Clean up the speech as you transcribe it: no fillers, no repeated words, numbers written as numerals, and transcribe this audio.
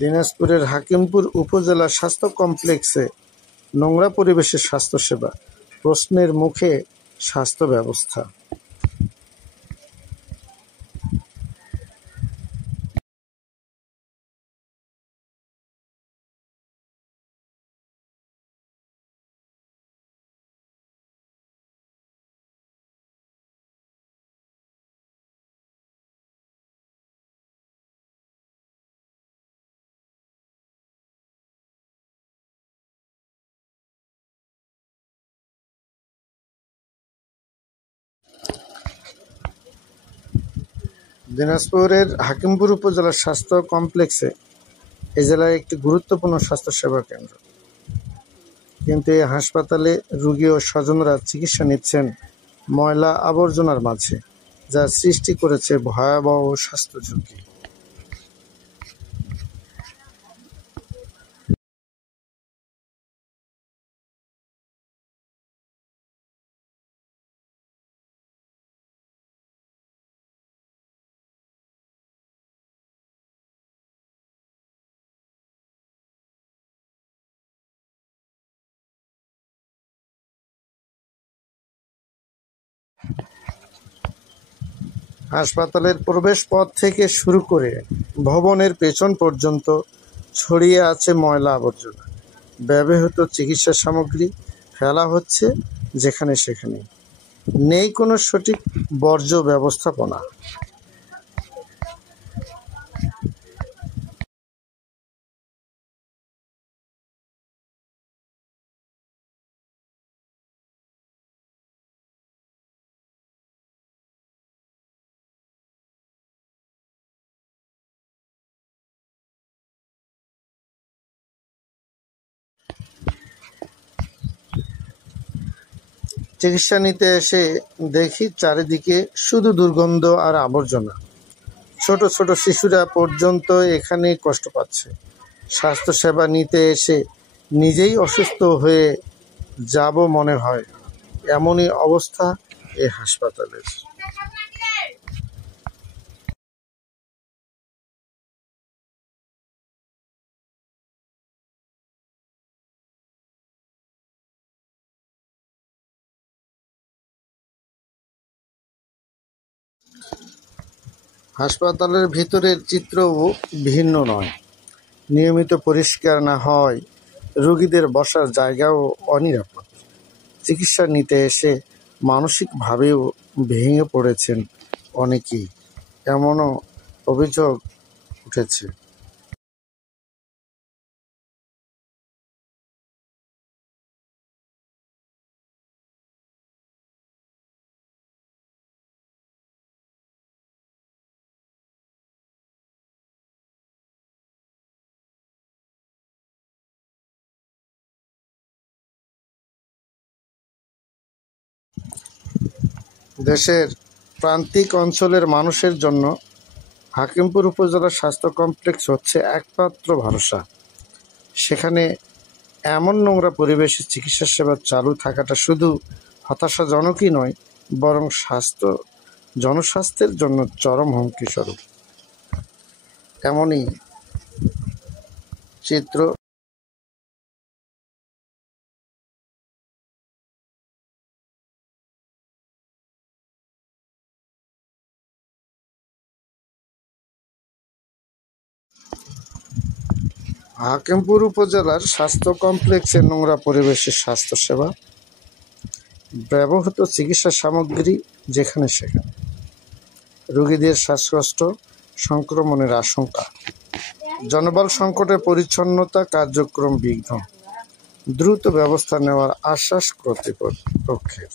দিনাজপুরের হাকিমপুর উপজেলা স্বাস্থ্য কমপ্লেক্সে নোংরা পরিবেশে স্বাস্থ্যসেবা, প্রশ্নের মুখে স্বাস্থ্য ব্যবস্থা। দিনাজপুরের হাকিমপুর উপজেলা স্বাস্থ্য কমপ্লেক্সে এই জেলায় একটি গুরুত্বপূর্ণ স্বাস্থ্যসেবা কেন্দ্র, কিন্তু এই হাসপাতালে রোগী ও স্বজনরা চিকিৎসা নিচ্ছেন ময়লা আবর্জনার মাঝে, যা সৃষ্টি করেছে ভয়াবহ স্বাস্থ্য ঝুঁকি। হাসপাতালের প্রবেশ পথ থেকে শুরু করে ভবনের পেছন পর্যন্ত ছড়িয়ে আছে ময়লা আবর্জনা, ব্যবহৃত চিকিৎসা সামগ্রী ফেলা হচ্ছে যেখানে সেখানে, নেই কোনো সঠিক বর্জ্য ব্যবস্থাপনা। চিকিৎসা নিতে এসে দেখি চারিদিকে শুধু দুর্গন্ধ আর আবর্জনা। ছোট ছোট শিশুরা পর্যন্ত এখানে কষ্ট পাচ্ছে। স্বাস্থ্যসেবা নিতে এসে নিজেই অসুস্থ হয়ে যাব মনে হয়, এমনই অবস্থা এই হাসপাতালের। হাসপাতালের ভিতরের চিত্রও ভিন্ন নয়। নিয়মিত পরিষ্কার না হয় রোগীদের বসার জায়গাও অনিরাপদ। চিকিৎসা নিতে এসে মানসিকভাবেও ভেঙে পড়েছেন অনেকেই, এমনও অভিযোগ উঠেছে। দেশের প্রান্তিক অঞ্চলের মানুষের জন্য হাকিমপুর উপজেলা স্বাস্থ্য কমপ্লেক্স হচ্ছে একমাত্র ভরসা। সেখানে এমন নোংরা পরিবেশে চিকিৎসা সেবা চালু থাকাটা শুধু হতাশাজনকই নয়, বরং জনস্বাস্থ্যের জন্য চরম হুমকি স্বরূপ। এমনই চিত্র হাকিমপুর উপজেলার স্বাস্থ্য কমপ্লেক্সে নোংরা পরিবেশের স্বাস্থ্যসেবা, ব্যবহৃত চিকিৎসা সামগ্রী যেখানে সেখানে, রোগীদের শ্বাসকষ্ট, সংক্রমণের আশঙ্কা, জনবল সংকটে পরিচ্ছন্নতা কার্যক্রম বিঘ্ন, দ্রুত ব্যবস্থা নেওয়ার আশ্বাস কর্তৃপক্ষের।